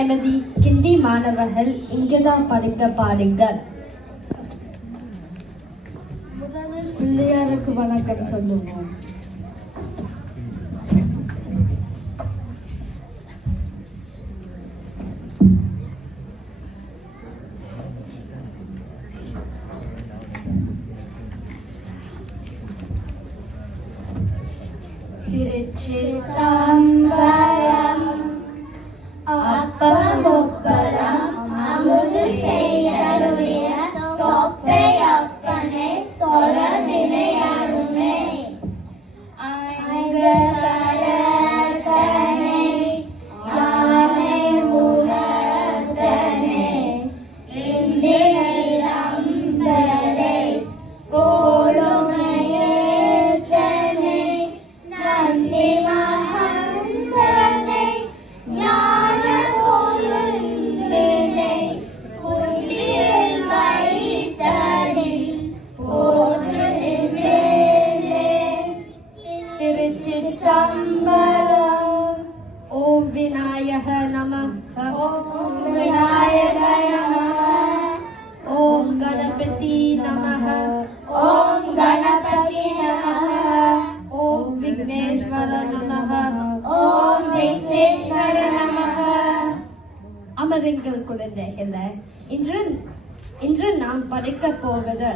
எமதி கிண்டி மாணவர்கள் இங்கதான் படிக்க பாருங்கள். முதலில் பிள்ளையாருக்கு வணக்கம் சொல்லுவோம். திருச்சிற்றம்பலம். அப்பமுப்பலம் அமுது செய்தருளிய தொப்பை அப்பனை தொழவினை அருமை ஐங்கரத்தனை யானை முகத்தனை இந்திரம்பரை போலுமையேற்றனை நந்தி மகந்தனை ஞான பொருந்தினை குண்டில் வைத்தடி போற்றுகின்றேனே. திருச்சிற்றம்பலம். ஓம் விநாயக நமः. ஓம் விநாயக நமः. ஓம் கணபதி நமः. ஓம் கணபதி நமः. ஓம் விக்னேஸ்வர நமः. ஓம் விக்னேஸ்வர நமः. அமருங்கள் குழந்தைகளே. இன்று நாம் படிக்க போவது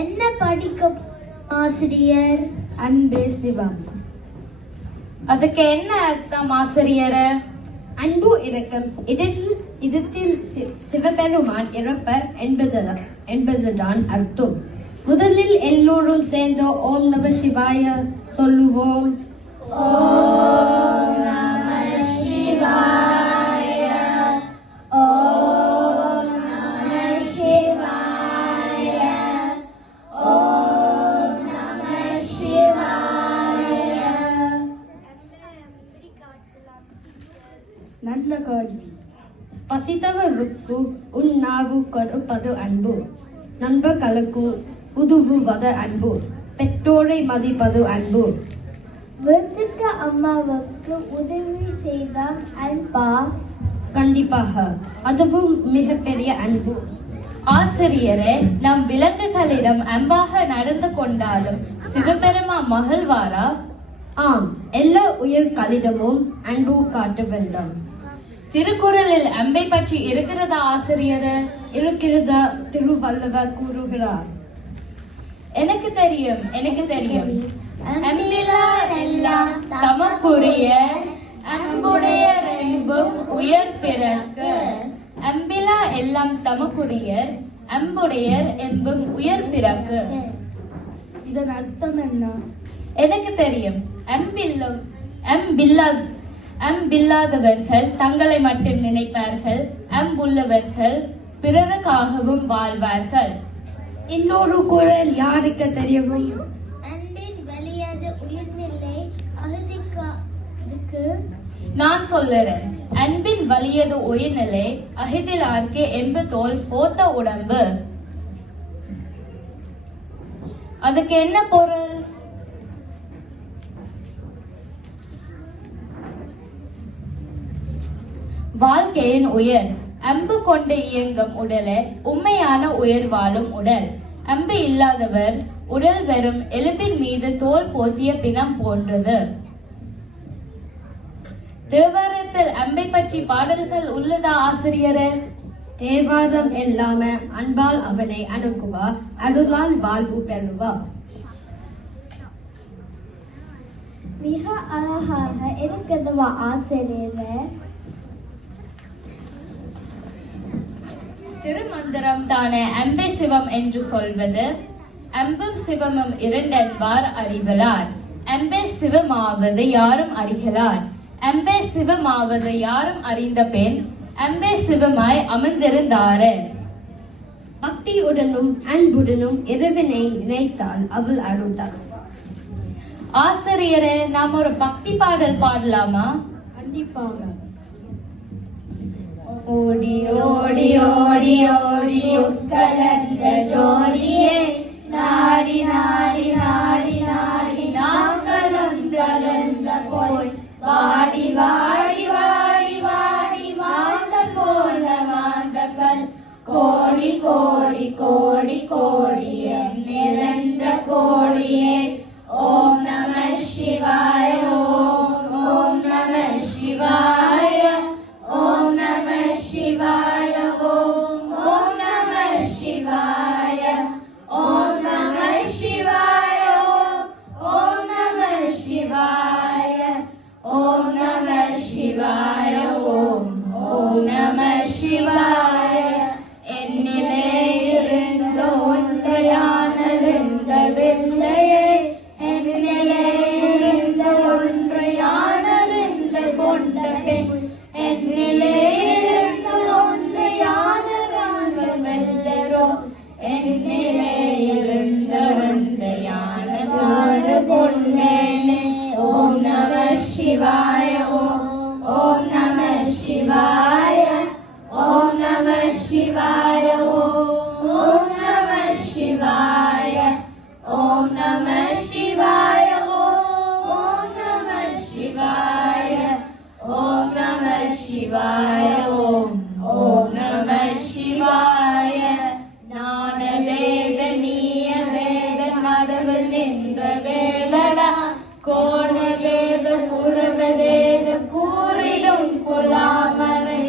என்ன படிக்க ஆசிரியர்? அன்பே சிவம். அதுக்கு என்ன அர்த்தம் ஆசிரியரே? அன்பு இரக்கம் இதத்தில் சிவபெருமான் இறப்பர் என்பதுதான் அர்த்தம். முதலில் எல்லோரும் சேர்ந்து ஓம் நம சிவாய சொல்லுவோம். ஓம் நம சிவாய. ஓம் நம சிவாய. ஓம் நம சிவாய. நல்ல கேள்வி. பசித்தவருக்கு உண்ணாவு கொடுப்பது அன்பு. நண்பர்களுக்கு உதவுவது அன்பு. பெற்றோரை மதிப்பது அன்பு. வீட்டுக்கு அம்மாவுக்கு உதவி செய்தால் அன்பா? கண்டிப்பாக, அதுவும் மிகப்பெரிய அன்பு. ஆசிரியரே, நம் விலங்குகளிடம் அன்பாக நடந்து கொண்டாலும் சிவபெருமான் மகிழ்வாரா? ஆம், எல்லா உயிர்களிடமும் அன்பு காட்ட வேண்டும். திருக்குறளில் அன்பை பற்றி இருக்கிறதா ஆசிரியரே? இருக்கிறதா? திருவள்ளுவர் கூறுகிறார். எனக்கு தெரியும். அன்பிலார் எல்லாம் தமக்குரிய அன்புடையர் என்பும் உயர் பிறக்கு. அன்பிலா எல்லாம் தமக்குரியர் அன்புடையர் என்பும் உயர் பிறக்கு. இதன் அர்த்தம் என்ன? எனக்கு தெரியும். அம்பில்லாதவர்கள் தங்களை மட்டும் நினைப்பார்கள். அம்புள்ளவர்கள் பிறருக்காகவும் வாழ்வார்கள். இன்னொரு குறள் யாருக்கு தெரியும்? அன்பின் வலியது உயிர்நிலை அகதிக்கு. நான் சொல்லுறேன். அன்பின் வலியது உயிர்நிலை அகிதிலார்க்கு எம்பு தோல் போத்த உடம்பு. அதுக்கு என்ன பொருள்? வாழ்க்கையின் உயர் அன்பு கொண்டு இயங்கும் உடலே உண்மையான உயர் வாழும் உடல். அன்பு இல்லாதவர் உடல் வெறும் எலும்பின் மீது தோல் போத்திய பிணம் போன்றது. தேவாரத்தில் அன்பை பற்றி பாடல்கள் உள்ளதா ஆசிரியரே? தேவாரம் எல்லாமே அன்பால் அவனை அணுகுவார், அருளால் வாழ்வு பெறுவார். மிக அழகாக இருக்குதுவா ஆசிரியரே? திருமந்திரம் தானே அன்பே சிவம் என்று சொல்வது. அன்பும் சிவமும் இரண்டென்பார் அறிவலார். அன்பே சிவமாவது யாரும் அறிகலார். அன்பே சிவமாவது யாரும் அறிந்த பெண் அன்பே சிவமாய் அமர்ந்திருந்தாரே. பக்தியுடனும் அன்புடனும் இறைவனை நினைத்தால் அவள் அருள் தரும். ஆசிரியரே, நாம் ஒரு பக்தி பாடல் பாடலாமா? கண்டிப்பாக. ஓடி ஓடி ஓடி ஓடி உட்கலந்த ஜோடியே, நாடி நாடி நாடி நாடி நாங்கள் வந்து வளர்ந்த போய் வாடி வாடி வாடி வாடி மாந்த போல மாந்தங்கள் கோடி கோடி கோடி கோடி நிறைந்த கோடியே ஓம் நம சிவாய ஓம் நம சிவாய ஓம் நம சிவாய ஓம் நம சிவாய ஓம் நம சிவாய ஓம் நம சிவாய ஓம் நம சிவாய ஓம் நம சிவாய என்னிலே இருந்த ஒன்றையானறிந்ததில்லையே என்னிலே இருந்த ஒன்றையானறிந்த கொண்ட பெண் என்னிலே இருந்த ஒன்றையானவெல்லரோ என்னிலே இருந்த ஒன்றையானது கொண்டேனே ஓம் நம சிவாய ஓம் நம சிவாய ஓம் நம சிவாய ஓம் நம சிவாய ஓம் நம சிவாய ஓம் நம சிவாய ஓம் நம சிவாய ஓம் நம சிவாய ஞானவேத நீயவேத நடுவில் நின்ற வேதடா கோணவேத புறவேத கூறிடும் குலாமரை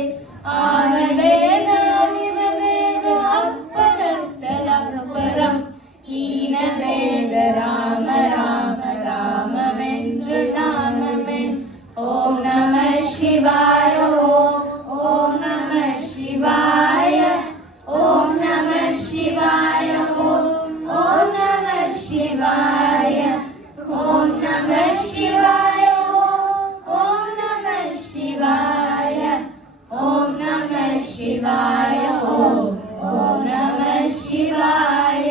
ஆனவேத அறிவவேத அப்பரத்தல் அப்பரம் ஈனவேத ராம ராம ராமவென்று நாமமே ஓம் நம சிவாய ஓம் நம சிவாய ஓம் நம சிவாய ஓம் நம சிவாய ஓம் நம சிவாய ஓம் நம சிவாய ஓம் நம சிவாய ஓம் நம சிவாய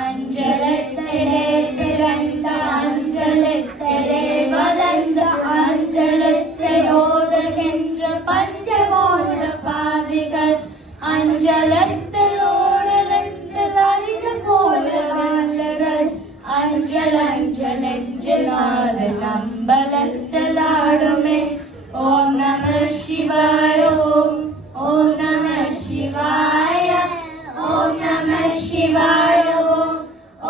அஞ்சலத்திலே பிறந்த அஞ்சலத்திலே வளர்ந்த அஞ்சலத்தை ஓதுகின்ற பஞ்சகோண பாவிகள் அஞ்சலத்தில் ஓடலத்தில் அறித போல வல்லரல் அஞ்சல் அஞ்சல் எஞ்சலாத நம்பலத்தில் ஆடுமே ஓம் நம சிவாய ஓம் நம சிவாய ஓம் நம சிவாய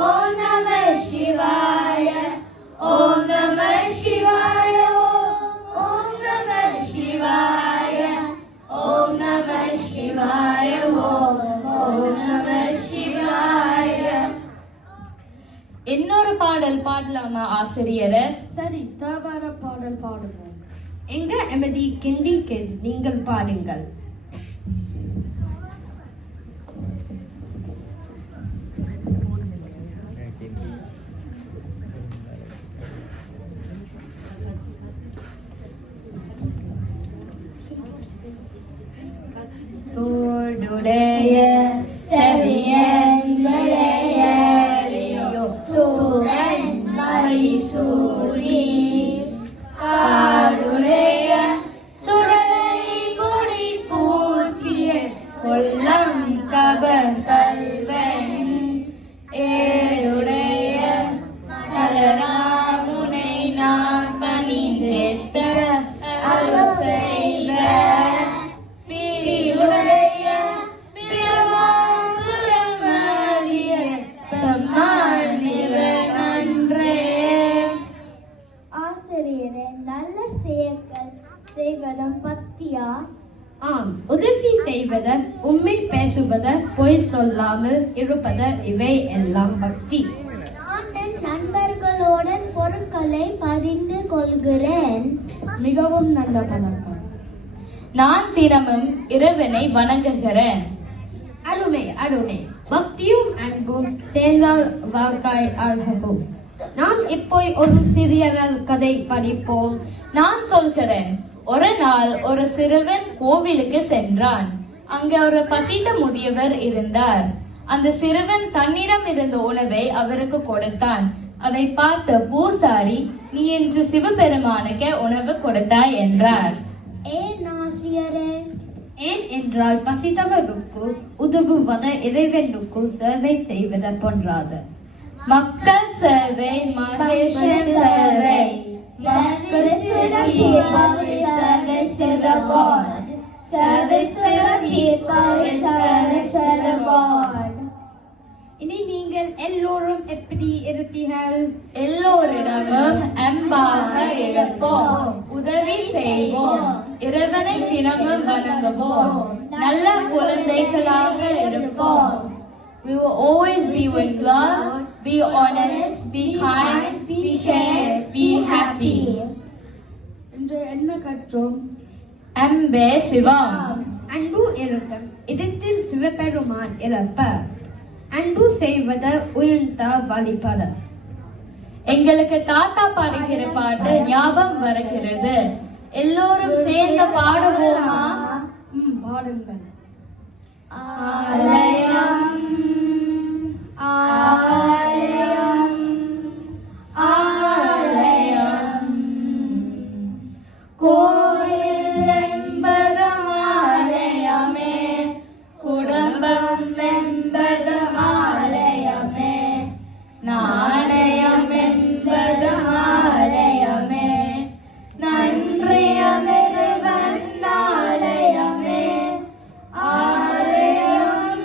ஓம் நம சிவாய ஓம் நம சிவாய ஓம் நம சிவாய ஓம் நம சிவாய ஓம் நம சிவாய. இன்னொரு பாடல் பாடலாமா ஆசிரியரை? சரி, தேவார பாடல் பாடுவோம். எங்க எமதி கிண்டி கிட்ஸ், நீங்கள் பாடுங்கள். தோடுடைய செவியன் மலையறியோ தூரன் மலிசூரி காடுடைய சுடலை கொடி பூசிய கொல்லம் கபர் கல்வன் ஏடுடைய மலராமுனை நான் பணிந்தேத்த அருள் செய்த ஆசிரியரே, நல்ல செயல்கள் செய்வதும் பக்தியா? ஆம், உதவி செய்வதர், உண்மை பேசுவதர், பொய் சொல்லாமல் இருப்பதர், இவை எல்லாம் பக்தி. நான் என் நண்பர்களுடன் பொருட்களை பகிர்ந்து கொள்கிறேன். மிகவும் நல்ல பழக்கம். நான் தினமும் இறைவனை வணங்குகிறேன். அருமை அருமை. பக்தியும் அன்பும் சேர்ந்தால் வாழ்க்கை அழகும். நாம் இப்போ ஒரு சிறிய கதை படிப்போம். நான் சொல்கிறேன். ஒரு நாள் ஒரு சிறுவன் கோவிலுக்கு சென்றான். அங்கே ஒரு பசித்த முதியவர் இருந்தார். அந்த சிறுவன் தன்னிடம் இருந்த உணவை அவருக்கு கொடுத்தான். அதை பார்த்த பூசாரி, நீ இன்று சிவபெருமானுக்கு உணவு கொடுத்தாய் என்றார். ஏன் ஆசிரியரே? ஏன் என்றால் பசித்தவருக்கு உதவுவத இறைவனுக்கு சேவை செய்வத போன்றாது. மக்கள் சேவை மகேஷன் சேவை Service to the people is service to the God. Service to the people is service to the God. இனி நீங்கள் எல்லோரும் எப்படி இருப்பீர்கள்? எல்லோரிடமும் அன்பாக இருப்போம், உதவி செய்வோம், இறைவனை தினமும் வணங்குவோம், நல்ல குழந்தைகளாக இருப்போம். We will always be with love, be honest, be kind, be share, be happy. இன்று என்ன கற்றோம்? அன்பே சிவம். அன்பு இருக்கும் இடத்தில் சிவபெருமான் இருப்பார். அன்பு செய்வது உயர்ந்த வழிபாடு. எங்களுக்கு தாத்தா பாடுகிற பாட்டு ஞாபகம் வருகிறது. எல்லோரும் சேர்ந்து பாடுவோமா? பாடுங்கள். ஆலயம் ஆலயம் ஆலயம் கோயில் என்பதும் ஆலயமே, குடும்பம் என்பதும் ஆலயமே, நாணயம் என்பதும் ஆலயமே, நன்றியமிருவன் ஆலயமே, ஆலயம்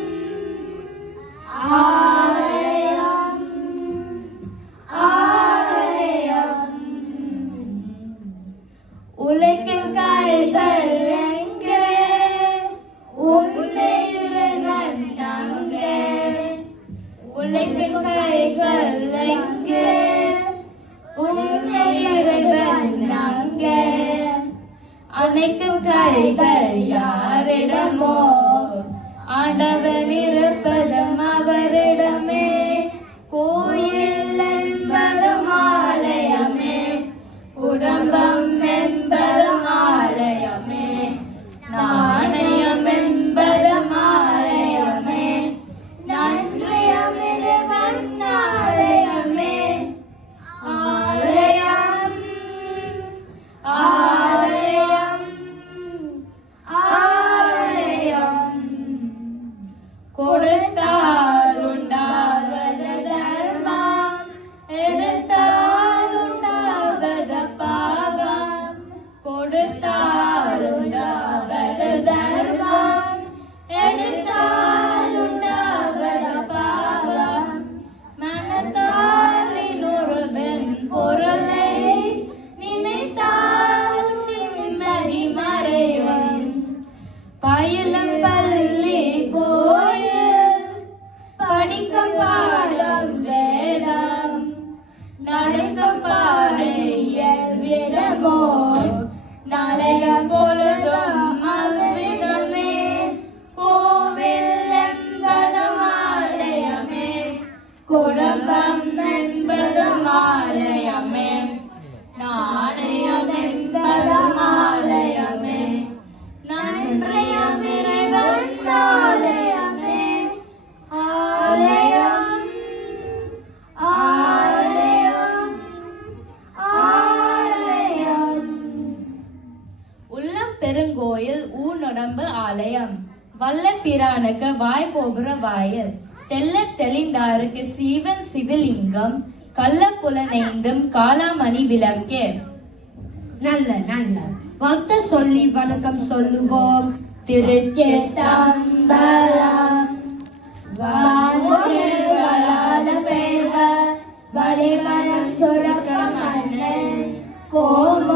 ஆலயம் ஆலயம். உலகின் கைகள் எங்கே, உன்னை இறைவன் அங்கே. உலகின் கைகள் எங்கே, உன்னை இறைவன் அங்கே. அனைக்கும் கைகள் யாரிடமோ, ஆண்டவன் இருப்பதும் அவரிடமே. கோயில் என்பதும் ஆலயமே, குடும்பம் என்பதும் ஆலயமே, நாணயம் என்பதும் ஆலயமே, நன்றியமிருவன் ஆலயமே, ஆலயம் ஆலயம் ஆலயம். கொடுத்தால் உண்டாவது தர்மம், எடுத்தால் உண்டாவது பாவம். கொடுத்தால் உண்டாவது தர்மம், எடுத்தால் உண்டாவது பாவம். மனத்தாலின் ஒருவன் பொருளை நினைத்தால் நிம்மதி மறையும். பயிலும் பள்ளி கோயில், படிக்கும் பாடம் வேதம், நடக்கும் பாறை எவ்விடமோ, நாளைய பொழுதும் அவ்விதமே. கோவில் என்பதும் ஆலயமே, குடும்பம் என்பதும் ஆலயமே, நாணயம் என்பதும் ஆலயமே, நன்றியம் இறைவன் ஆலயமே, ஆலயம் ஆலயம் ஆலயம். உள்ளம் பெருங்கோயில், ஊனுடம்பு ஆலயம், வல்ல பிரானுக்கு வாய் போகிற வாயில், தெல்ல தெளிந்தாருக்கு சீவன் சிவலிங்கம், கள்ள புலனைந்தும் காலாமணி விளக்கே. நல்ல நல்ல வாழ்த்து சொல்லி வணக்கம் சொல்லுவோம். திருச்சிற்றம்பலம். வான்முகில் வளாத பெய்க, வளிமணம் சுரக்க மன்னன் கோம